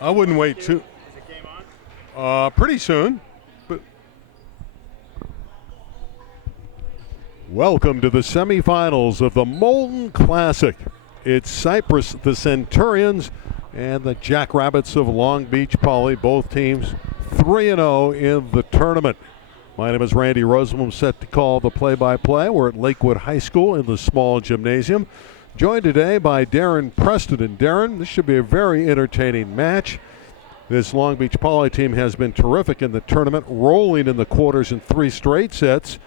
I wouldn't wait too. Is it game on? Pretty soon. But welcome to the semifinals of the Molten Classic. It's Cypress, the Centurions, and the Jackrabbits of Long Beach Poly. Both teams 3-0 in the tournament. My name is Randy Rosenblum, set to call the play-by-play. We're at Lakewood High School in the small gymnasium. Joined today by Darren Preston. And Darren, this should be a very entertaining match. This Long Beach Poly team has been terrific in the tournament, rolling in the quarters in 3 straight sets.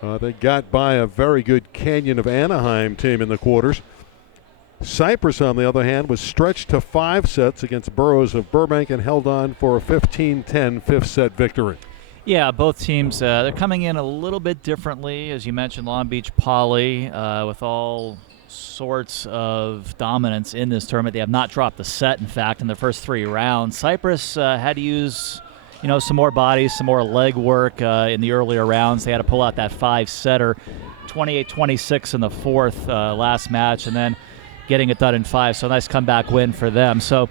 They got by a very good Canyon of Anaheim team in the quarters. Cypress, on the other hand, was stretched to 5 sets against Burroughs of Burbank and held on for a 15-10 fifth set victory. Yeah, both teams, they're coming in a little bit differently. As you mentioned, Long Beach Poly, with all sorts of dominance in this tournament. They have not dropped a set, in fact, in the first 3 rounds. Cypress had to use, some more bodies, some more leg work in the earlier rounds. They had to pull out that 5-setter, 28-26 in the fourth last match, and then getting it done in 5. So a nice comeback win for them. So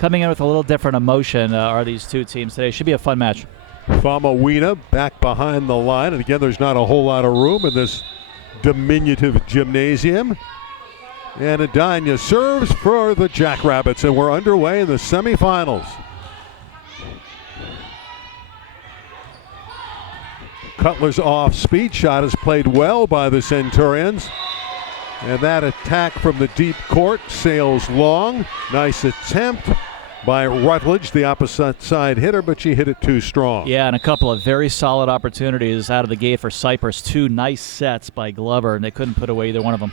coming in with a little different emotion are these two teams today. Should be a fun match. Famawina back behind the line, and again, there's not a whole lot of room in this diminutive gymnasium. And Adanya serves for the Jackrabbits, and we're underway in the semifinals. Cutler's off-speed shot is played well by the Centurions. And that attack from the deep court sails long. Nice attempt by Rutledge, the opposite side hitter, but she hit it too strong. Yeah, and a couple of very solid opportunities out of the gate for Cypress. 2 nice sets by Glover, and they couldn't put away either one of them.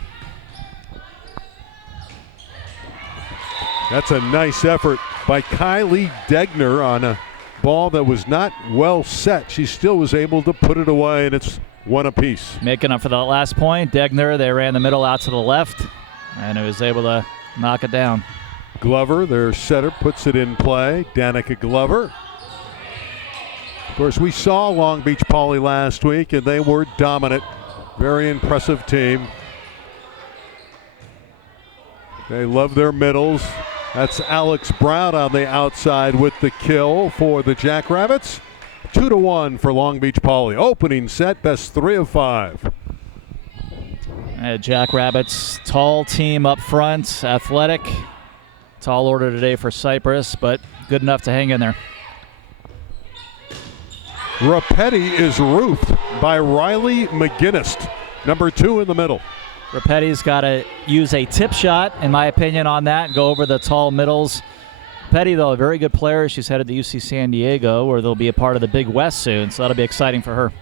That's a nice effort by Kylie Degner on a ball that was not well set. She still was able to put it away, and it's 1 apiece. Making up for that last point, Degner, they ran the middle out to the left, and it was able to knock it down. Glover, their setter, puts it in play. Danica Glover. Of course, we saw Long Beach Poly last week, and they were dominant. Very impressive team. They love their middles. That's Alex Brown on the outside with the kill for the Jackrabbits. 2-1 for Long Beach Poly. Opening set, best 3 of 5. Jackrabbits, tall team up front, athletic. Tall order today for Cypress, but good enough to hang in there. Rapetti is roofed by Riley McGinnis, number 2 in the middle. Rapetti's got to use a tip shot, in my opinion, on that, go over the tall middles. Petty, though, a very good player. She's headed to UC San Diego, where they'll be a part of the Big West soon, so that'll be exciting for her.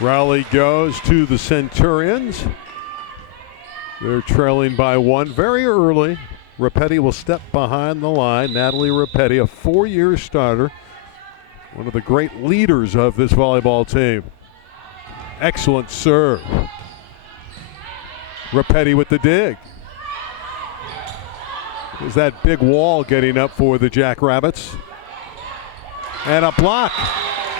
Rowley goes to the Centurions. They're trailing by 1 very early. Rapetti will step behind the line. Natalie Rapetti, a 4-year starter, one of the great leaders of this volleyball team. Excellent serve. Rapetti with the dig. There's that big wall getting up for the Jackrabbits. And a block.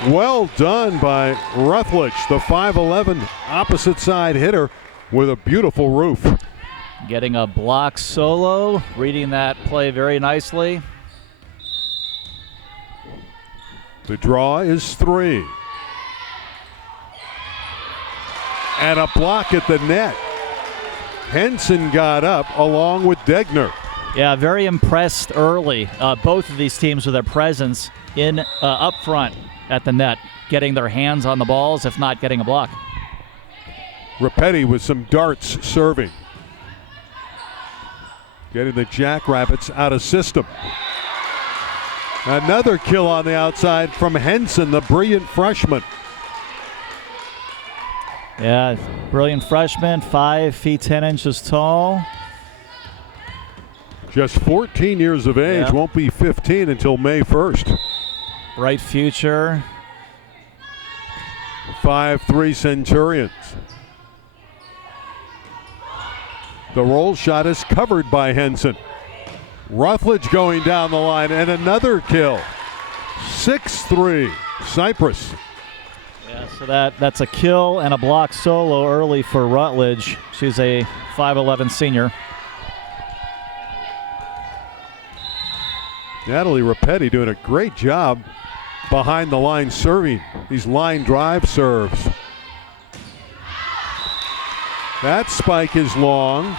Well done by Rutledge, the 5'11" opposite side hitter with a beautiful roof. Getting a block solo, reading that play very nicely. The draw is 3. And a block at the net. Henson got up along with Degner. Yeah, very impressed early. Both of these teams with their presence in up front at the net, getting their hands on the balls, if not getting a block. Rapetti with some darts serving. Getting the Jackrabbits out of system. Another kill on the outside from Henson, the brilliant freshman. Yeah, brilliant freshman, 5 feet 10 inches tall. Just 14 years of age, Yeah. won't be 15 until May 1st. Bright future. 5-3 Centurions. The roll shot is covered by Henson. Rutledge going down the line, and another kill. 6-3 Cypress. Yeah, So that's a kill and a block solo early for Rutledge. She's a 5'11 senior. Natalie Rapetti doing a great job behind the line serving these line drive serves. That spike is long.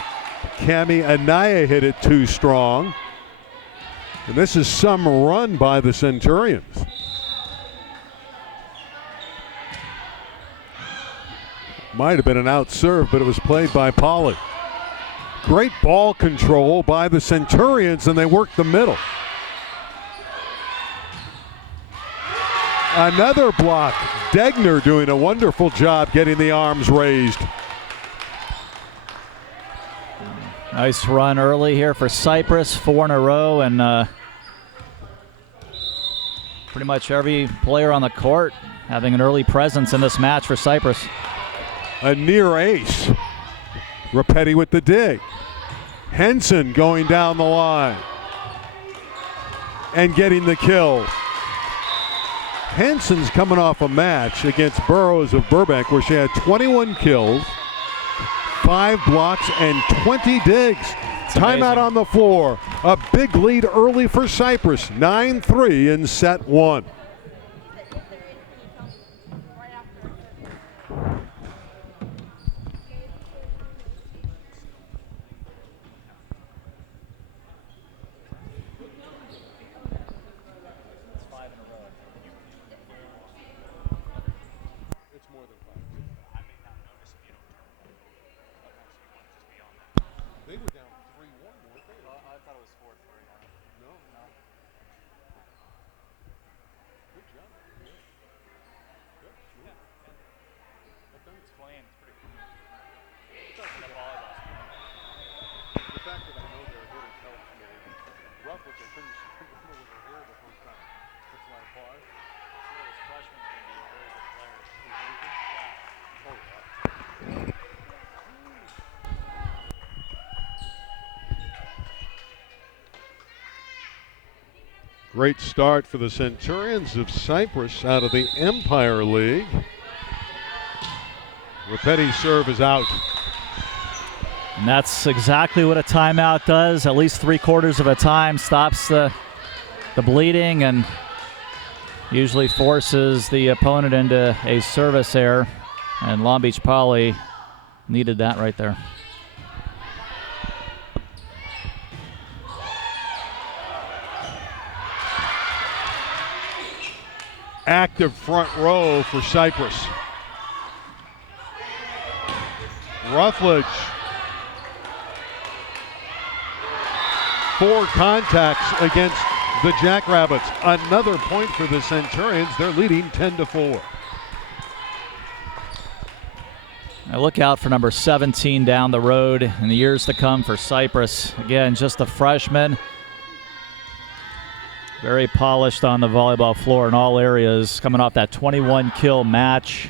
Cami Anaya hit it too strong. And this is some run by the Centurions. Might have been an out serve, but it was played by Polly. Great ball control by the Centurions, and they worked the middle. Another block. Degner doing a wonderful job getting the arms raised. Nice run early here for Cypress, 4 in a row, and pretty much every player on the court having an early presence in this match for Cypress. A near ace. Rapetti with the dig. Henson going down the line and getting the kill. Henson's coming off a match against Burroughs of Burbank where she had 21 kills, 5 blocks, and 20 digs. Timeout on the floor. A big lead early for Cypress. 9-3 in set 1. Great start for the Centurions of Cypress out of the Empire League. Rapetti's serve is out. And that's exactly what a timeout does. At least 3/4 of a time stops the bleeding and usually forces the opponent into a service error. And Long Beach Poly needed that right there. Active front row for Cypress. Rutledge. 4 contacts against the Jackrabbits. Another point for the Centurions. They're leading 10-4. Now look out for number 17 down the road in the years to come for Cypress. Again, just a freshman. Very polished on the volleyball floor in all areas. Coming off that 21 kill match.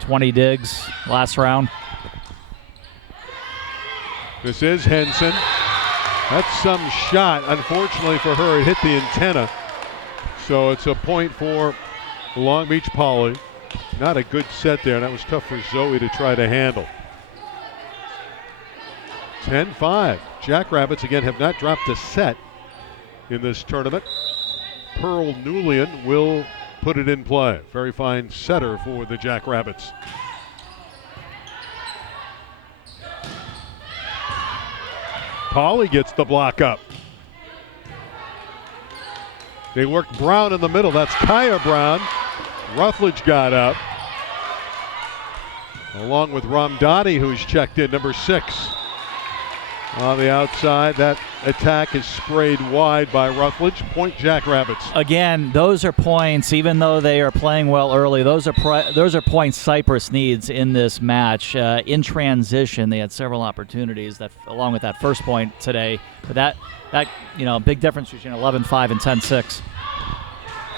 20 digs last round. This is Henson. That's some shot. Unfortunately for her, it hit the antenna. So it's a point for Long Beach Poly. Not a good set there, and that was tough for Zoe to try to handle. 10-5. Jackrabbits, again, have not dropped a set in this tournament. Pearl Newlian will put it in play. Very fine setter for the Jackrabbits. Poly gets the block up. They work Brown in the middle. That's Kaya Brown. Rutledge got up. Along with Ramdani, who's checked in, number 6. On the outside, that attack is sprayed wide by Rutledge. Point Jackrabbits. Again, those are points, even though they are playing well early, those are points Cypress needs in this match. In transition, they had several opportunities that, along with that first point today. But that big difference between 11-5 and 10-6.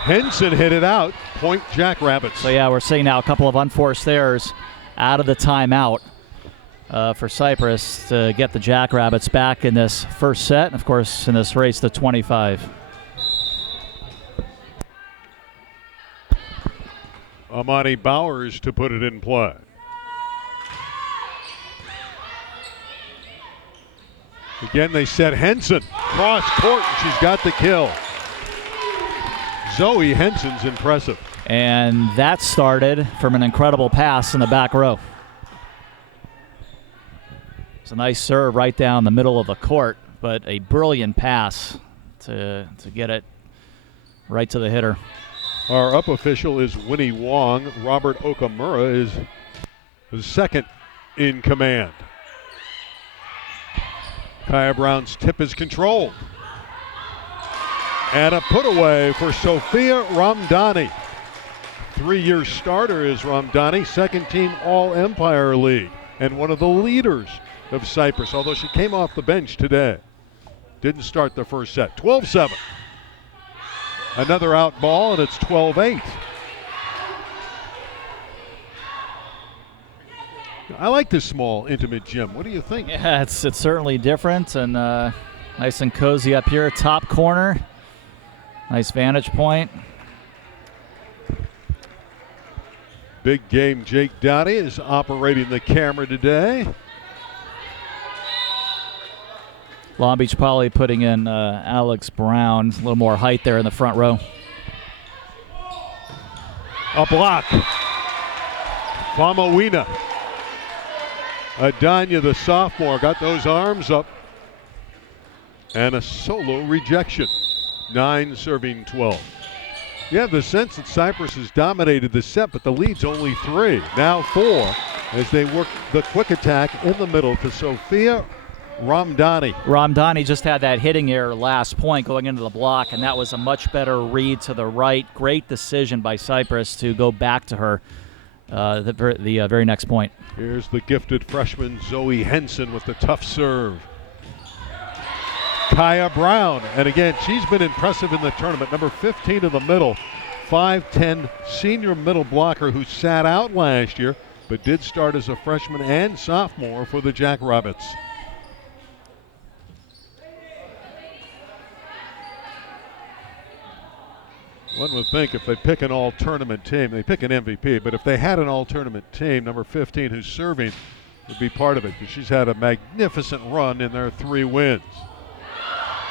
Henson hit it out. Point Jackrabbits. So yeah, we're seeing now a couple of unforced errors out of the timeout. For Cypress to get the Jackrabbits back in this first set, and of course in this race to 25. Amani Bowers to put it in play. Again, they set Henson cross court, and she's got the kill. Zoe Henson's impressive. And that started from an incredible pass in the back row. It's a nice serve right down the middle of the court, but a brilliant pass to get it right to the hitter. Our up official is Winnie Wong. Robert Okamura is the second in command. Kaya Brown's tip is controlled. And a put away for Sophia Ramdani. 3-year starter is Ramdani, second team All-Empire League, and one of the leaders of Cypress, although she came off the bench today. Didn't start the first set. 12-7. Another out ball, and it's 12-8. I like this small, intimate gym. What do you think? Yeah, it's certainly different, and nice and cozy up here, top corner. Nice vantage point. Big game Jake Dowdy is operating the camera today. Long Beach Poly putting in Alex Brown, a little more height there in the front row. A block. Famawina. Adanya, the sophomore, got those arms up. And a solo rejection. 9 serving 12. You have the sense that Cypress has dominated the set, but the lead's only 3. Now 4 as they work the quick attack in the middle to Sophia Ramdani. Ramdani just had that hitting error last point going into the block, and that was a much better read to the right. Great decision by Cypress to go back to her the very next point. Here's the gifted freshman Zoe Henson with the tough serve. Kaya Brown, and again, she's been impressive in the tournament. Number 15 in the middle, 5'10" senior middle blocker who sat out last year, but did start as a freshman and sophomore for the Jackrabbits. One would think if they pick an all-tournament team, they pick an MVP, but if they had an all-tournament team, number 15 who's serving would be part of it, because she's had a magnificent run in their 3 wins.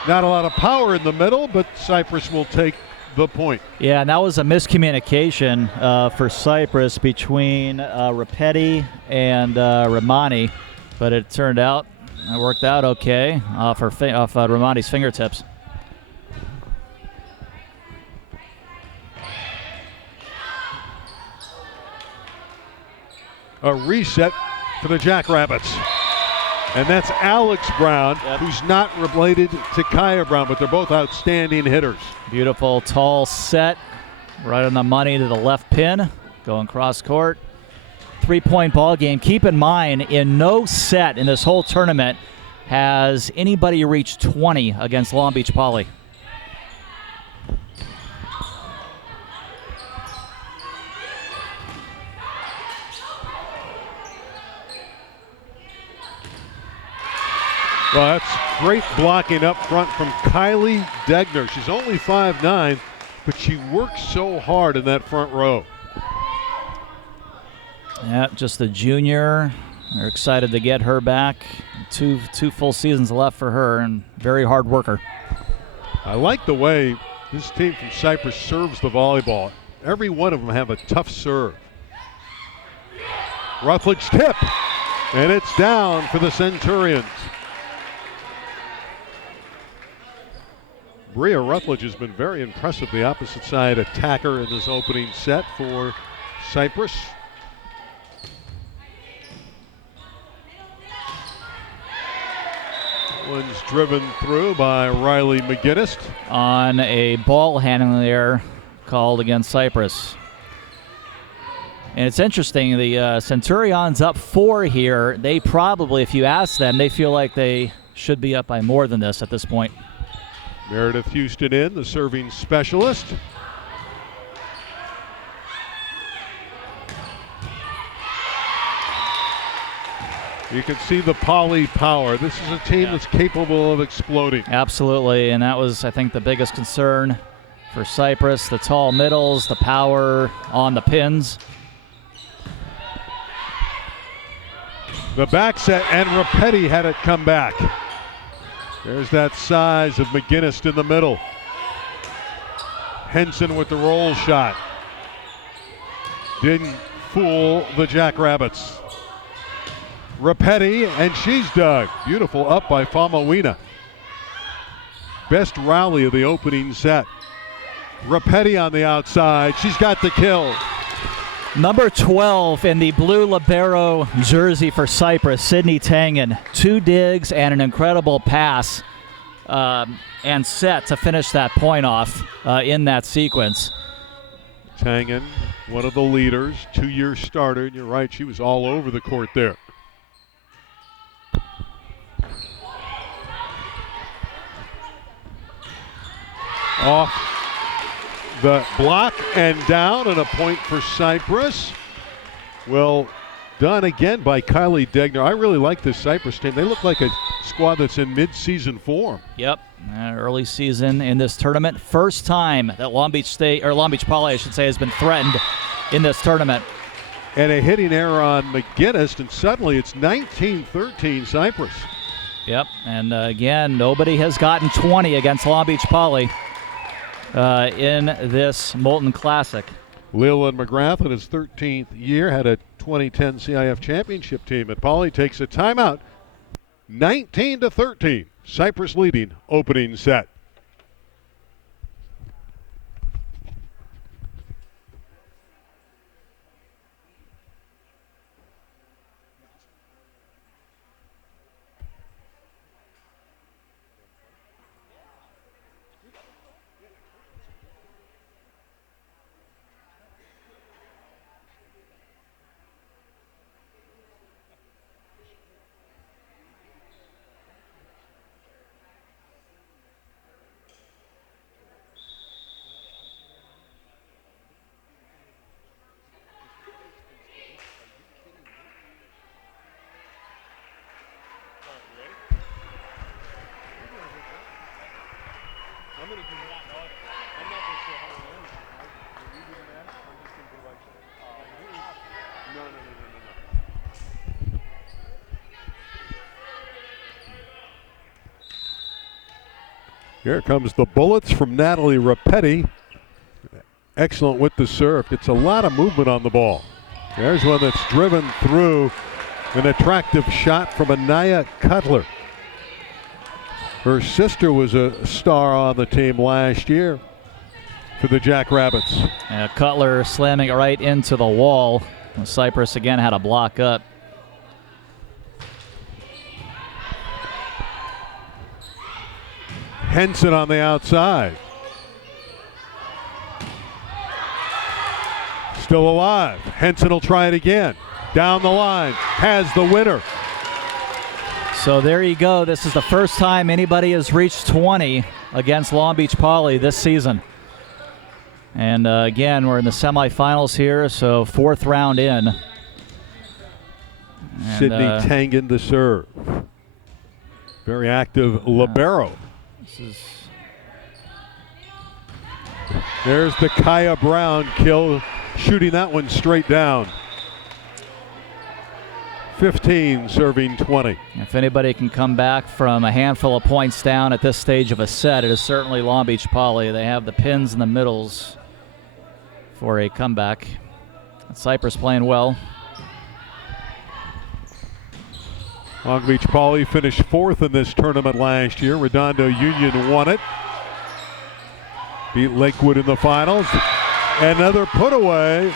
Not a lot of power in the middle, but Cypress will take the point. Yeah, and that was a miscommunication for Cypress between Rapetti and Romani, but it turned out it worked out okay off Romani's fingertips. A reset for the Jackrabbits. And that's Alex Brown, who's not related to Kaya Brown, but they're both outstanding hitters. Beautiful tall set, right on the money to the left pin, going cross court. 3-point ball game. Keep in mind, in no set in this whole tournament has anybody reached 20 against Long Beach Poly. Well, that's great blocking up front from Kylie Degner. She's only 5'9", but she works so hard in that front row. Yeah, just a junior. They're excited to get her back. Two full seasons left for her, and very hard worker. I like the way this team from Cypress serves the volleyball. Every one of them have a tough serve. Rutledge tip, and it's down for the Centurions. Bria Rutledge has been very impressive, the opposite side attacker in this opening set for Cypress. One's driven through by Riley McGinnis. On a ball handling error called against Cypress. And it's interesting, the Centurions up 4 here. They probably, if you ask them, they feel like they should be up by more than this at this point. Meredith Houston in, the serving specialist. You can see the Poly power. This is a team that's capable of exploding. Absolutely, and that was, I think, the biggest concern for Cypress. The tall middles, the power on the pins. The back set, and Rapetti had it come back. There's that size of McGinnis in the middle. Henson with the roll shot. Didn't fool the Jackrabbits. Rapetti, and she's dug. Beautiful up by Famawina. Best rally of the opening set. Rapetti on the outside. She's got the kill. Number 12 in the blue libero jersey for Cypress, Sydney Tangen. 2 digs and an incredible pass and set to finish that point off in that sequence. Tangen, one of the leaders, 2-year starter. And you're right, she was all over the court there. Off the block and down, and a point for Cypress. Well done again by Kylie Degner. I really like this Cypress team. They look like a squad that's in mid-season form. Yep, early season in this tournament. First time that Long Beach Poly, I should say, has been threatened in this tournament. And a hitting error on McGinnis, and suddenly it's 19-13 Cypress. Yep, and again, nobody has gotten 20 against Long Beach Poly in this Molten Classic. Leland McGrath in his 13th year had a 2010 CIF championship team at Poly. Takes a timeout. 19-13. Cypress leading opening set. Here comes the bullets from Natalie Rapetti. Excellent with the serve. It's a lot of movement on the ball. There's one that's driven through. An attractive shot from Anaya Cutler. Her sister was a star on the team last year for the Jackrabbits. Cutler slamming it right into the wall. Cypress again had a block up. Henson on the outside. Still alive. Henson will try it again. Down the line. Has the winner. So there you go. This is the first time anybody has reached 20 against Long Beach Poly this season. And again, we're in the semifinals here, so 4th round in. And, Sydney Tangen to serve. Very active libero. There's the Kaya Brown kill, shooting that one straight down. 15 serving 20. If anybody can come back from a handful of points down at this stage of a set, it is certainly Long Beach Poly. They have the pins and the middles for a comeback. Cypress playing well. Long Beach Poly finished 4th in this tournament last year. Redondo Union won it. Beat Lakewood in the finals. Another put away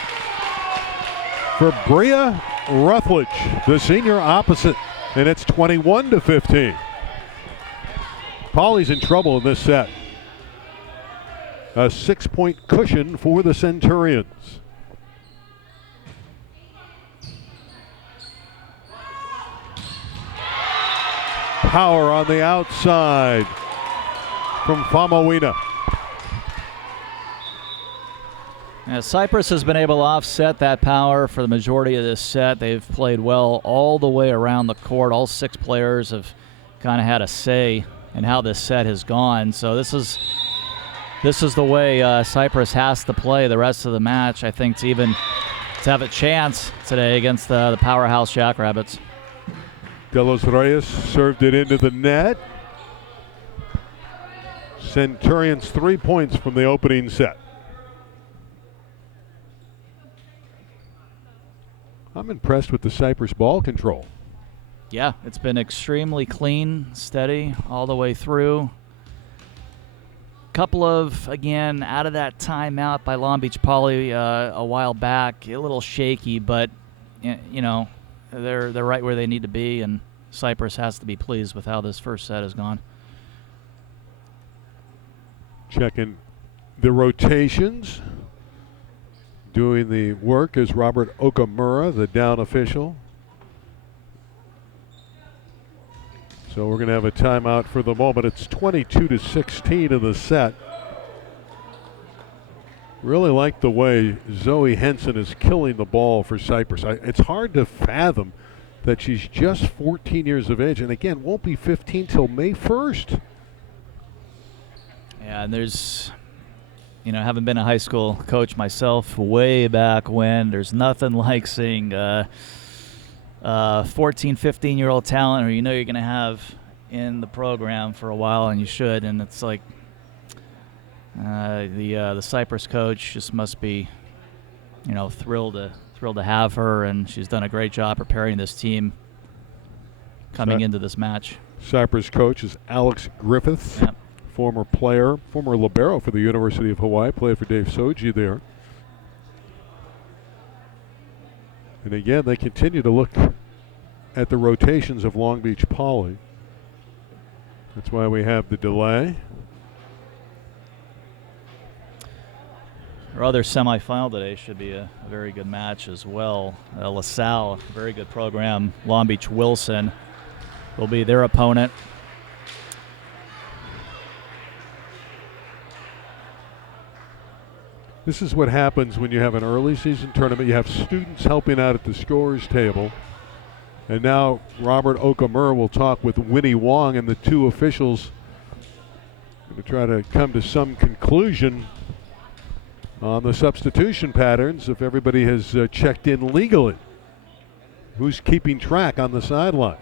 for Bria Rutledge, the senior opposite, and it's 21-15. Poly's in trouble in this set. A 6-point cushion for the Centurions. Power on the outside from Famawina. Cypress has been able to offset that power for the majority of this set. They've played well all the way around the court. All 6 players have kind of had a say in how this set has gone. So this is this is the way Cypress has to play the rest of the match, I think, to have a chance today against the powerhouse Jackrabbits. De Los Reyes served it into the net. Centurions 3 points from the opening set. I'm impressed with the Cypress ball control. Yeah, it's been extremely clean, steady all the way through. Couple of, again, out of that timeout by Long Beach Poly a while back, a little shaky, but you know, they're right where they need to be, and Cypress has to be pleased with how this first set has gone. Checking the rotations. Doing the work is Robert Okamura, the down official. So we're going to have a timeout for the moment. It's 22-16 in the set. Really like the way Zoe Henson is killing the ball for Cypress. It's hard to fathom that she's just 14 years of age, and again, won't be 15 till May 1st. Yeah, and there's, you know, having been a high school coach myself way back when, there's nothing like seeing 14, 15-year-old talent who you know you're going to have in the program for a while, and you should. And it's like the Cypress coach just must be, you know, thrilled to have her, and she's done a great job preparing this team coming into this match. Cypress coach is Alex Griffiths. Yep. Former player, former libero for the University of Hawaii, played for Dave Soji there. And again, they continue to look at the rotations of Long Beach Poly. That's why we have the delay. Our other semifinal today should be a very good match as well. LaSalle, very good program. Long Beach Wilson will be their opponent. This is what happens when you have an early season tournament. You have students helping out at the scorers table. And now Robert Okamura will talk with Winnie Wong and the two officials to try to come to some conclusion on the substitution patterns if everybody has checked in legally. Who's keeping track on the sideline?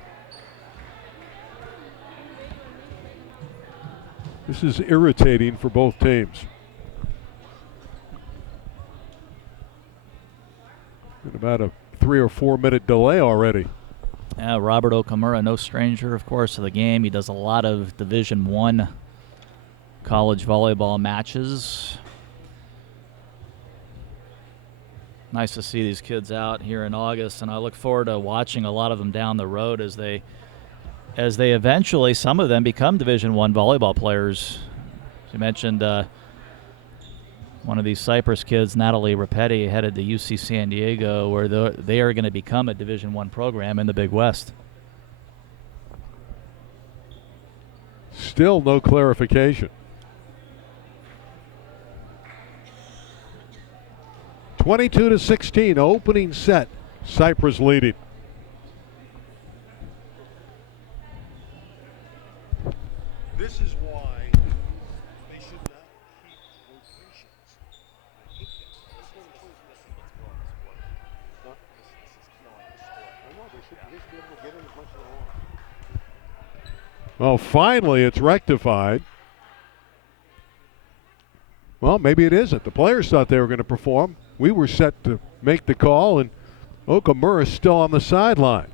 This is irritating for both teams. About a 3 or 4 minute delay already. Yeah, Robert Okamura, no stranger, of course, to the game. He does a lot of Division I college volleyball matches. Nice to see these kids out here in August, and I look forward to watching a lot of them down the road as they eventually, some of them become Division I volleyball players. As you mentioned, one of these Cypress kids, Natalie Rapetti, headed to UC San Diego, where they are going to become a Division I program in the Big West. Still no clarification. 22-16, opening set. Cypress leading. This is why they should not keep rotations. Well, finally it's rectified. Well, maybe it isn't. The players thought they were going to perform. We were set to make the call, and Okamura is still on the sideline.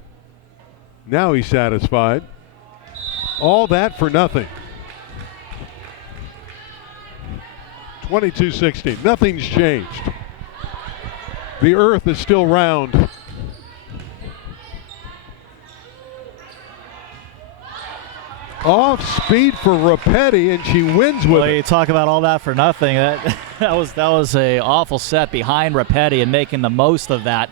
Now he's satisfied. All that for nothing. 22-16. Nothing's changed. The earth is still round. Off speed for Rapetti, and she wins with Well, it. you talk about all that for nothing. That was a awful set behind Rapetti, and making the most of that.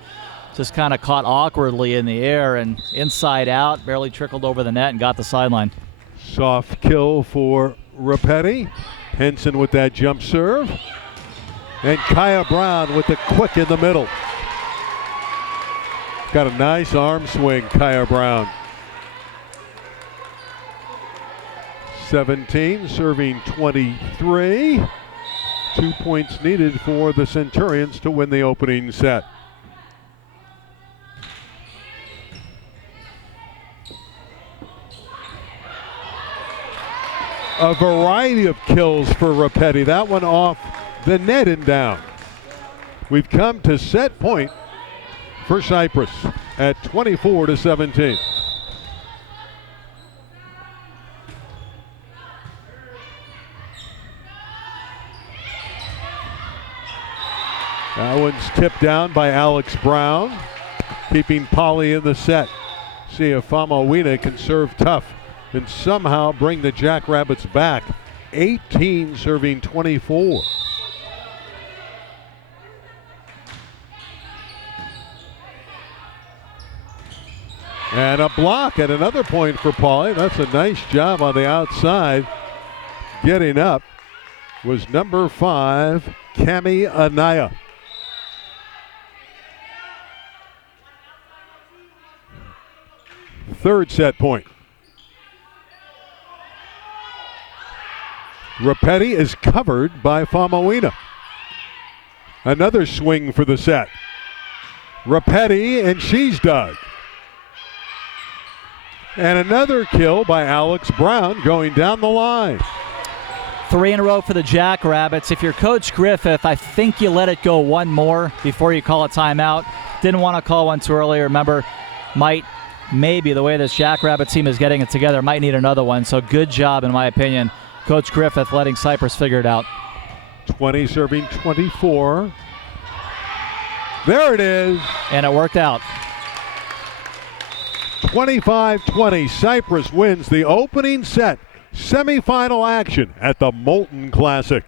Just kind of caught awkwardly in the air and inside out, barely trickled over the net and got the sideline. Soft kill for Rapetti. Henson with that jump serve. And Kaya Brown with the quick in the middle. Got a nice arm swing, Kaya Brown. 17, serving 23. 2 points needed for the Centurions to win the opening set. A variety of kills for Rapetti. That one off the net and down. We've come to set point for Cypress at 24-17. That one's tipped down by Alex Brown, keeping Polly in the set. See if Famawina can serve tough and somehow bring the Jackrabbits back. 18 serving 24. And a block at another point for Polly. That's a nice job on the outside. Getting up was number 5, Cami Anaya. Third set point. Rapetti is covered by Famawina. Another swing for the set. Rapetti, and she's dug. And another kill by Alex Brown going down the line. 3 in a row for the Jackrabbits. If you're Coach Griffith, I think you let it go one more before you call a timeout. Didn't want to call one too early. Remember, maybe the way this Jackrabbit team is getting it together, might need another one. So good job, in my opinion, Coach Griffith letting Cypress figure it out. 20 serving 24. There it is. And it worked out. 25-20. Cypress wins the opening set. Semifinal action at the Molten Classic.